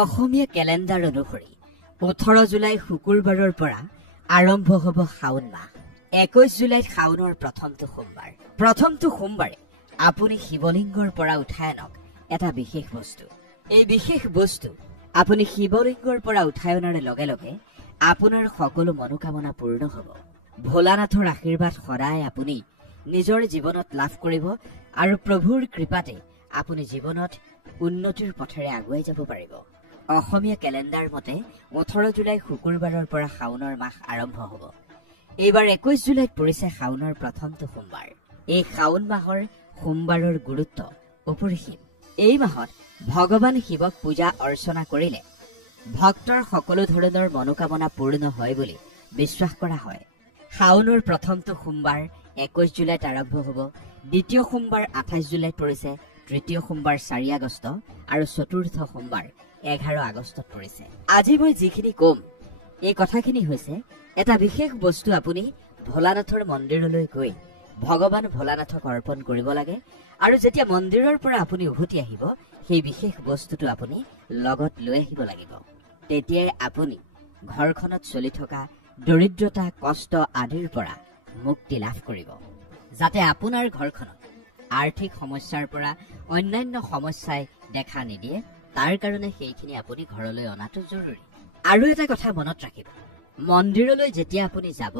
অসমীয়া calendar অনুসৰি 18 July শুকুৰবাৰৰ পৰা আৰম্ভ হ'ব শাওন মাহ। 21 জুলাইত শাওনৰ প্ৰথমটো সোমবাৰ। প্ৰথমটো সোমবাৰে আপুনি শিৱলিংগৰ পৰা উঠাই আনক এটা বিশেষ বস্তু। এই বিশেষ বস্তু আপুনি শিৱলিংগৰ পৰা উঠাই অনাৰ লগে লগে আপোনাৰ সকলো মনোকামনা পূৰ্ণ হ'ব। ভোলানাথৰ আশীৰ্বাদ সদায় আপুনি নিজৰ জীৱনত লাভ কৰিব আৰু প্ৰভুৰ কৃপাতে আপুনি জীৱনত উন্নতিৰ পথেৰে আগুৱাই যাব পাৰিব। অসমীয়া কেলেণ্ডাৰ মতে 18 জুলাই শুকুৰবাৰৰ পৰা শাওনৰ মাহ আৰম্ভ হ'ব। এইবাৰ 21 জুলাইত পৰিছে শাওনৰ প্ৰথমটো সোমবাৰ। এই শাওন মাহৰ সোমবাৰৰ গুৰুত্ব অপৰিসীম। এই মাহত ভগৱান শিৱক পূজা অৰ্চনা কৰিলে ভক্তৰ সকলো ধৰণৰ মনোকামনা পূৰ্ণ হয় বুলি বিশ্বাস কৰা হয়। শাওনৰ প্ৰথমটো সোমবাৰ 21 জুলাইত আৰম্ভ হ'ব। দ্বিতীয় সোমবাৰ 28 জুলাইত পৰিছে। তৃতীয় সোমবাৰ 4 আগষ্ট আৰু চতুৰ্থ সোমবাৰ 11 আগষ্টত পৰিছে। আজি মই যিখিনি কম এই কথাখিনি হৈছে এটা বিশেষ বস্তু আপুনি ভোলানাথৰ মন্দিৰলৈ গৈ ভগৱান ভোলানাথক অৰ্পণ কৰিব লাগে আৰু যেতিয়া মন্দিৰৰ পৰা আপুনি উভতি আহিব সেই বিশেষ বস্তুটো আপুনি লগত লৈ আহিব লাগিব। তেতিয়াই আপুনি ঘৰখনত চলি থকা দৰিদ্ৰতা কষ্ট আদিৰ পৰা মুক্তি লাভ কৰিব, যাতে আপোনাৰ ঘৰখনত আৰ্থিক সমস্যাৰ পৰা অন্যান্য সমস্যাই দেখা নিদিয়ে। তাৰ কাৰণে সেইখিনি আপুনি ঘৰলৈ অনাটো জৰুৰী। আৰু এটা কথা মনত ৰাখিব, মন্দিৰলৈ যেতিয়া আপুনি যাব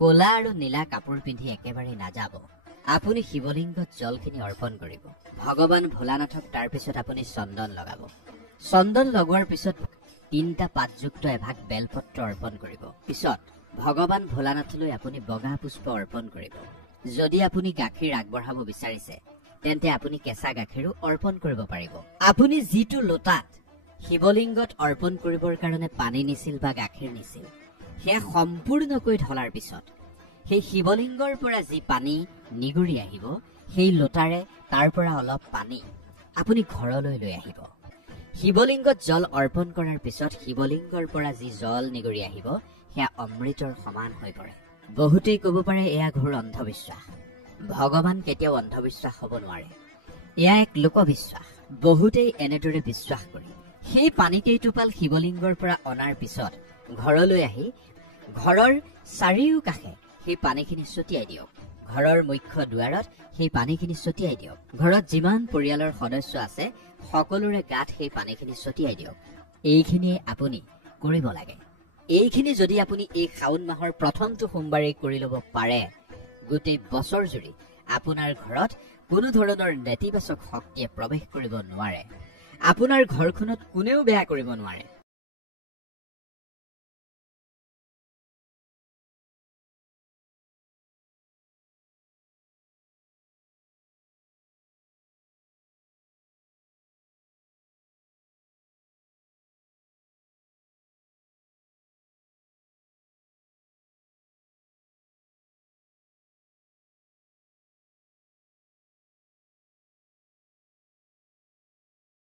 ক'লা আৰু নীলা কাপোৰ পিন্ধি একেবাৰে নাযাব। আপুনি শিৱলিংগত জলখিনি অৰ্পণ কৰিব, ভগৱান ভোলানাথক। তাৰ পিছত আপুনি চন্দন লগাব। চন্দন লগোৱাৰ পিছত 3টা পাতযুক্ত এভাগ বেলপত্ৰ অৰ্পণ কৰিব। পিছত ভগৱান ভোলানাথলৈ আপুনি বগা পুষ্প অৰ্পণ কৰিব। যদি আপুনি গাখীৰ আগবঢ়াব বিচাৰিছে তেন্তে আপুনি কেঁচা গাখীৰো অৰ্পণ কৰিব পাৰিব। আপুনি যিটো লোটাত শিৱলিংগত অৰ্পণ কৰিবৰ কাৰণে পানী নিছিল বা গাখীৰ নিছিল সেয়া সম্পূৰ্ণকৈ ঢলাৰ পিছত সেই শিৱলিংগৰ পৰা যি পানী নিগৰি আহিব সেই লোটাৰে তাৰ পৰা অলপ পানী আপুনি ঘৰলৈ লৈ আহিব। শিৱলিংগত জল অৰ্পণ কৰাৰ পিছত শিৱলিংগৰ পৰা যি জল নিগৰি আহিব সেয়া অমৃতৰ সমান হৈ পৰে। বহুতেই ক'ব পাৰে এয়া ঘোৰ অন্ধবিশ্বাস। ভগৱান কেতিয়াও অন্ধবিশ্বাস হ'ব নোৱাৰে, এয়া এক লোকবিশ্বাস। বহুতেই এনেদৰে বিশ্বাস কৰি সেই পানী কেইটোপাল শিৱলিংগৰ পৰা অনাৰ পিছত ঘৰলৈ আহি ঘৰৰ চাৰিওকাষে সেই পানীখিনি ছটিয়াই দিয়ক। ঘৰৰ মুখ্য দুৱাৰত সেই পানীখিনি ছটিয়াই দিয়ক। ঘৰত যিমান পৰিয়ালৰ সদস্য আছে সকলোৰে গাত সেই পানীখিনি ছটিয়াই দিয়ক। এইখিনিয়ে আপুনি কৰিব লাগে। এইখিনি যদি আপুনি এই শাওন মাহৰ প্ৰথমটো সোমবাৰে কৰি ল'ব পাৰে, গোটেই বছৰ জুৰি আপোনাৰ ঘৰত কোনো ধৰণৰ নেতিবাচক শক্তিয়ে প্ৰৱেশ কৰিব নোৱাৰে। আপোনাৰ ঘৰখনত কোনেও বেয়া কৰিব নোৱাৰে।